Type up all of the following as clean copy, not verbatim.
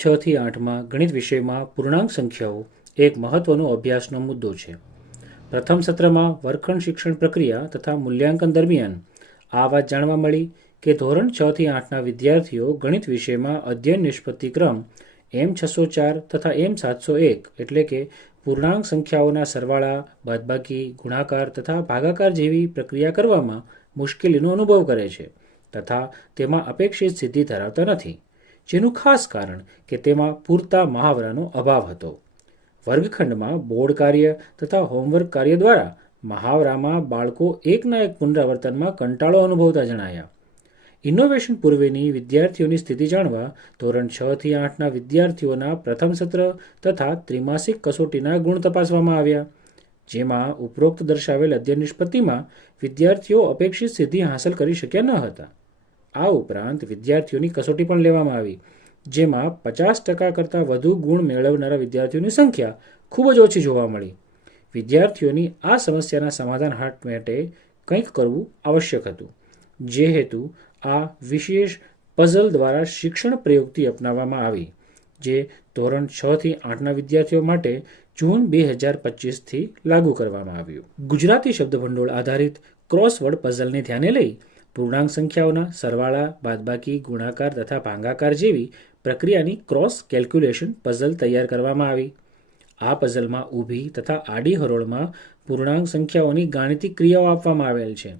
6 થી 8માં ગણિત વિષયમાં પૂર્ણાંક સંખ્યાઓ એક મહત્વનો અભ્યાસનો મુદ્દો છે. પ્રથમ સત્રમાં વર્ગખંડ શિક્ષણ પ્રક્રિયા તથા મૂલ્યાંકન દરમિયાન આ વાત જાણવા મળી કે ધોરણ 6 થી 8ના વિદ્યાર્થીઓ ગણિત વિષયમાં અધ્યયન નિષ્પત્તિ ક્રમ M604 તથા M701 એટલે કે પૂર્ણાંક સંખ્યાઓના સરવાળા, બાદબાકી, ગુણાકાર તથા ભાગાકાર જેવી પ્રક્રિયા કરવામાં મુશ્કેલીનો અનુભવ કરે છે તથા તેમાં અપેક્ષિત સિદ્ધિ ધરાવતા નથી, જેનું ખાસ કારણ કે તેમાં પૂરતા મહાવરાનો અભાવ હતો. વર્ગખંડમાં બોર્ડ કાર્ય તથા હોમવર્ક કાર્ય દ્વારા મહાવરામાં બાળકો એકના એક પુનરાવર્તનમાં કંટાળો અનુભવતા જણાયા. ઇનોવેશન પૂર્વેની વિદ્યાર્થીઓની સ્થિતિ જાણવા ધોરણ 6 થી 8ના વિદ્યાર્થીઓના પ્રથમ સત્ર તથા ત્રિમાસિક કસોટીના ગુણ તપાસવામાં આવ્યા, જેમાં ઉપરોક્ત દર્શાવેલ અધ્યયન નિષ્પત્તિમાં વિદ્યાર્થીઓ અપેક્ષિત સિદ્ધિ હાંસલ કરી શક્યા ન હતા. આ ઉપરાંત વિદ્યાર્થીઓની કસોટી પણ લેવામાં આવી, જેમાં 50% કરતાં વધુ ગુણ મેળવનારા વિદ્યાર્થીઓની સંખ્યા ખૂબ જ ઓછી જોવા મળી. વિદ્યાર્થીઓની આ સમસ્યાના સમાધાન માટે કંઈક કરવું આવશ્યક હતું. જે હેતુ આ વિશેષ પઝલ દ્વારા શિક્ષણ પ્રયુક્તિ અપનાવવામાં આવી, જે ધોરણ 6 થી 8ના વિદ્યાર્થીઓ માટે જૂન 2025થી લાગુ કરવામાં આવ્યું. ગુજરાતી શબ્દભંડોળ આધારિત ક્રોસવર્ડ પઝલને ધ્યાને લઈ પૂર્ણાંક સંખ્યાઓના સરવાળા, બાદબાકી, ગુણાકાર તથા ભાગાકાર જેવી પ્રક્રિયાની ક્રોસ કેલ્ક્યુલેશન પઝલ તૈયાર કરવામાં આવી. આ પઝલમાં ઊભી તથા આડી હરોળમાં પૂર્ણાંક સંખ્યાઓની ગાણિતિક ક્રિયાઓ આપવામાં આવેલ છે,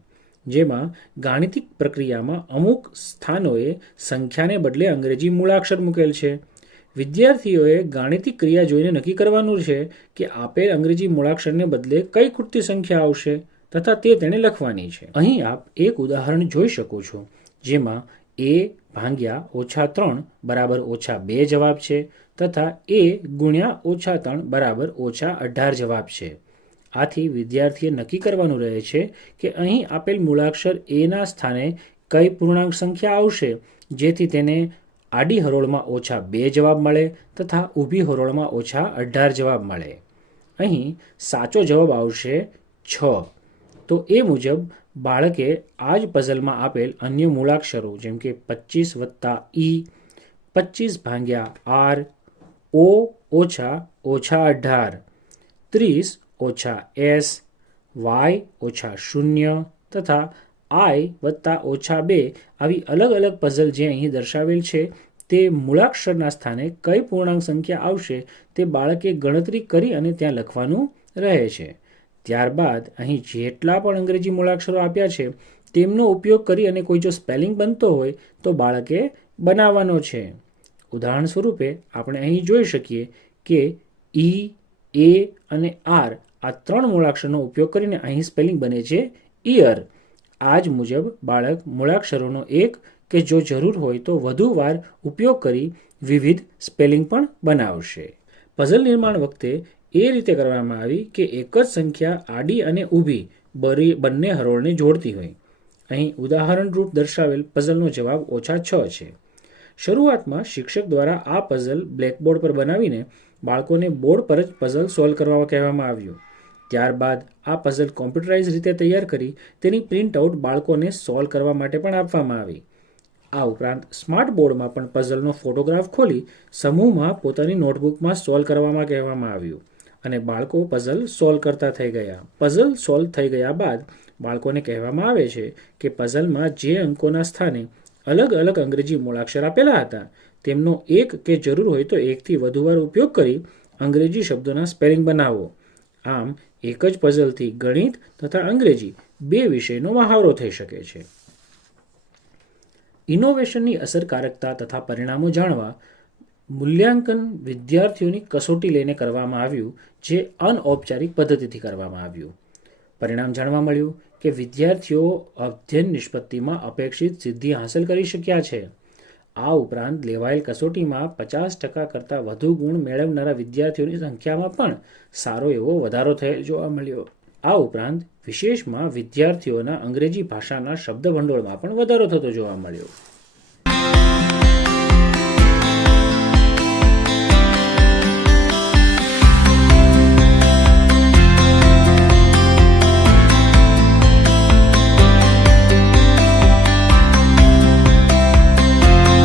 જેમાં ગાણિતિક પ્રક્રિયામાં અમુક સ્થાનોએ સંખ્યાને બદલે અંગ્રેજી મૂળાક્ષર મૂકેલ છે. વિદ્યાર્થીઓએ ગાણિતિક ક્રિયા જોઈને નક્કી કરવાનું છે કે આપેલ અંગ્રેજી મૂળાક્ષરને બદલે કઈ ખૂટતી સંખ્યા આવશે તથા તે તેણે લખવાની છે. અહીં આપ એક ઉદાહરણ જોઈ શકો છો, જેમાં a/-3 બરાબર -2 જવાબ છે તથા a×-3 બરાબર -18 જવાબ છે. આથી વિદ્યાર્થીએ નક્કી કરવાનું રહે છે કે અહીં આપેલ મૂળાક્ષર a ના સ્થાને કઈ પૂર્ણાંક સંખ્યા આવશે, જેથી તેને આડી હરોળમાં -2 જવાબ મળે તથા ઊભી હરોળમાં -18 જવાબ મળે. અહીં સાચો જવાબ આવશે 6. તો એ મુજબ બાળકે આ જ પઝલમાં આપેલ અન્ય મૂળાક્ષરો જેમ કે 25+e, 25/r, o-18, 30-s, y-0 તથા i+-2 આવી અલગ અલગ પઝલ જે અહીં દર્શાવેલ છે તે મૂળાક્ષરના સ્થાને કઈ પૂર્ણાંક સંખ્યા આવશે તે બાળકે ગણતરી કરી અને ત્યાં લખવાનું રહે છે. ત્યારબાદ અહીં જેટલા પણ અંગ્રેજી મૂળાક્ષરો આપ્યા છે તેમનો ઉપયોગ કરી અને કોઈ જો સ્પેલિંગ બનતો હોય તો બાળકે બનાવવાનો છે. ઉદાહરણ સ્વરૂપે આપણે અહીં જોઈ શકીએ કે e, a અને r આ 3 મૂળાક્ષરનો ઉપયોગ કરીને અહીં સ્પેલિંગ બને છે ઇયર. આ જ મુજબ બાળક મૂળાક્ષરોનો એક કે જો જરૂર હોય તો વધુ વાર ઉપયોગ કરી વિવિધ સ્પેલિંગ પણ બનાવશે. પઝલ નિર્માણ વખતે એ રીતે કરવામાં આવી કે એક જ સંખ્યા આડી અને ઊભી બંને હરોળને જોડતી હોય. અહીં ઉદાહરણ રૂપ દર્શાવેલ પઝલનો જવાબ -6 છે. શરૂઆતમાં શિક્ષક દ્વારા આ પઝલ બ્લેકબોર્ડ પર બનાવીને બાળકોને બોર્ડ પર જ પઝલ સોલ્વ કરવા કહેવામાં આવ્યું. ત્યારબાદ આ પઝલ કોમ્પ્યુટરાઇઝ રીતે તૈયાર કરી તેની પ્રિન્ટઆઉટ બાળકોને સોલ્વ કરવા માટે પણ આપવામાં આવી. આ ઉપરાંત સ્માર્ટ બોર્ડમાં પણ પઝલનો ફોટોગ્રાફ ખોલી સમૂહમાં પોતાની નોટબુકમાં સોલ્વ કરવામાં કહેવામાં આવ્યું અને બાળકો પઝલ સોલ્વ કરતા થઈ ગયા. પઝલ સોલ્વ થઈ ગયા બાદ બાળકોને કહેવામાં આવે છે કે પઝલમાં જે અંકોના સ્થાને અલગ અલગ અંગ્રેજી મૂળાક્ષર આપેલા હતા તેમનો એક કે જરૂર હોય તો એકથી વધુ વાર ઉપયોગ કરી અંગ્રેજી શબ્દોના સ્પેલિંગ બનાવો. આમ એક જ પઝલથી ગણિત તથા અંગ્રેજી બે વિષયનો મહાવરો થઈ શકે છે. ઇનોવેશનની અસરકારકતા તથા પરિણામો જાણવા મૂલ્યાંકન વિદ્યાર્થીઓની કસોટી લઈને કરવામાં આવ્યું, જે અનૌપચારિક પદ્ધતિથી કરવામાં આવ્યું. પરિણામ જાણવા મળ્યું કે વિદ્યાર્થીઓ અધ્યયન નિષ્પત્તિમાં અપેક્ષિત સિદ્ધિ હાંસલ કરી શક્યા છે. આ ઉપરાંત લેવાયેલ કસોટીમાં 50% કરતાં વધુ ગુણ મેળવનારા વિદ્યાર્થીઓની સંખ્યામાં પણ સારો એવો વધારો થયેલ જોવા મળ્યો. આ ઉપરાંત વિશેષમાં વિદ્યાર્થીઓના અંગ્રેજી ભાષાના શબ્દભંડોળમાં પણ વધારો થતો જોવા મળ્યો.